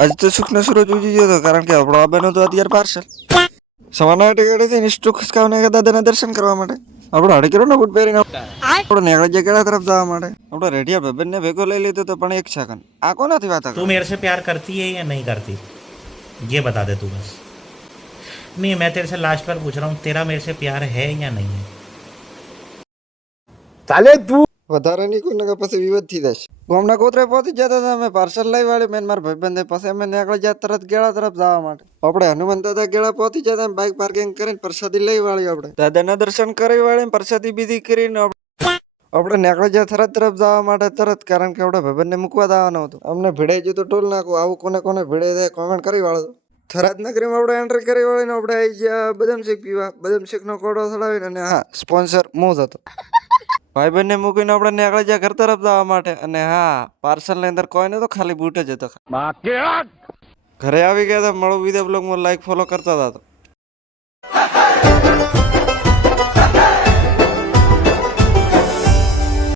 આજ તો સુખનો સૂરજ ઉગી ગયો હતો કારણ કે આપણો આબાનું તો અત્યારે પાર્સલ સવારના ટિકિટ ઇન્સ્ટુ ખસકાવને કે દાદાના દર્શન કરવા માટે આપણો હડકેરોનો બૂટ પહેરીને આપણે નેકળે જગ્યા તરફ જવા માટે આપણે રેડિયા ભાઈબંધને ભેગો લઈ લીધો તો પણ એક સેકન્ડ આ કોનાથી વાત तू मेरे से प्यार करती है या नहीं करती ये बता दे तू बस। नहीं मैं तेरे से लास्ट बार पूछ रहा हूँ तेरा मेरे से प्यार है या नहीं है। ચાલે તું વધારે નહીં કોઈ નકા પછી વિવાદ થઈ જશે ગામના કોતરે પહોંચી જતા હતા અમે પાર્સલ લઈ વાળી મેં મારા ભાઈબંધે પછી અમે નીકળી ગયા તરત ગેળા તરફ જવા માટે આપણે હનુમાન દાદા ગેળા પહોંચી જતા બાઇક પાર્કિંગ કરીને પ્રસાદી લઈ વાળી આપણે દાદાના દર્શન કરી વાળી પ્રસાદી બીજી કરીને આપણે નીકળી ગયા થરાદ તરફ જવા માટે તરત કારણ કે આપણે ભાઈબંધને મૂકવા જવાનું હતું અમને ભીડાઈ ગયું તો ટોલ નાખું આવું કોને ભીડાઈ જાય કોમેન્ટ કરી વાળો થરાદ નગરીમાં આપણે એન્ટ્રી કરી વાળીને આપણે આવી ગયા બદામ શેક પીવા બદામ શેકનો કોડો ચડાવીને અને હા સ્પોન્સર મોજ હતો ભાઈબંધને મૂકીને આપણે નીકળી ગયા ઘર તરફ જવા માટે અને હા પાર્સલની અંદર કોઈ નતો ખાલી બૂટ જ હતો ઘરે આવી ગયા હતા મળું બીજા બ્લોગમાં લાઈક ફોલો કરતા હતા